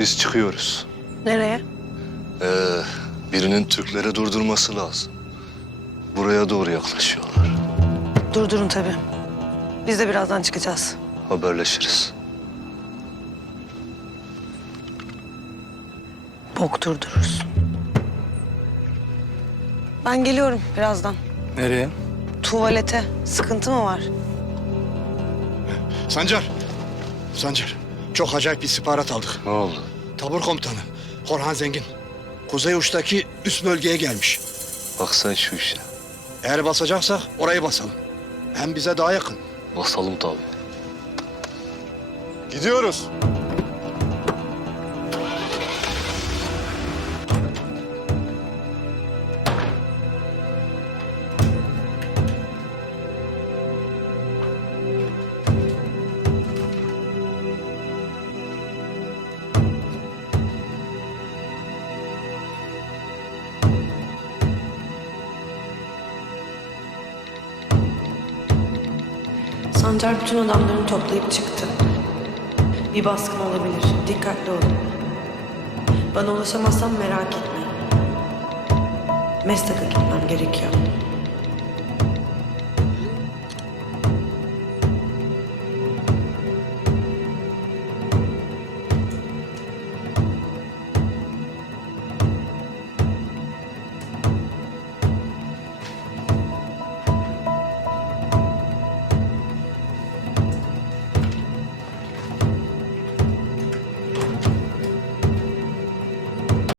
Biz çıkıyoruz. Nereye? Ee, birinin Türkleri durdurması lazım. Buraya doğru yaklaşıyorlar. Durdurun tabii. Biz de birazdan çıkacağız. Haberleşiriz. Bok durdururuz. Ben geliyorum birazdan. Nereye? Tuvalete. Sıkıntı mı var? Sancar. Sancar. Çok acayip bir istihbarat aldık. Ne oldu? Tabur komutanı Korhan Zengin. Kuzey uçtaki üst bölgeye gelmiş. Bak sen şu işe. Eğer basacaksak orayı basalım. Hem bize daha yakın. Basalım tabii. Gidiyoruz. Sancar bütün adamlarını toplayıp çıktı. Bir baskın olabilir. Dikkatli olun. Bana ulaşamazsan merak etmeyin. Mestak'a gitmem gerekiyor.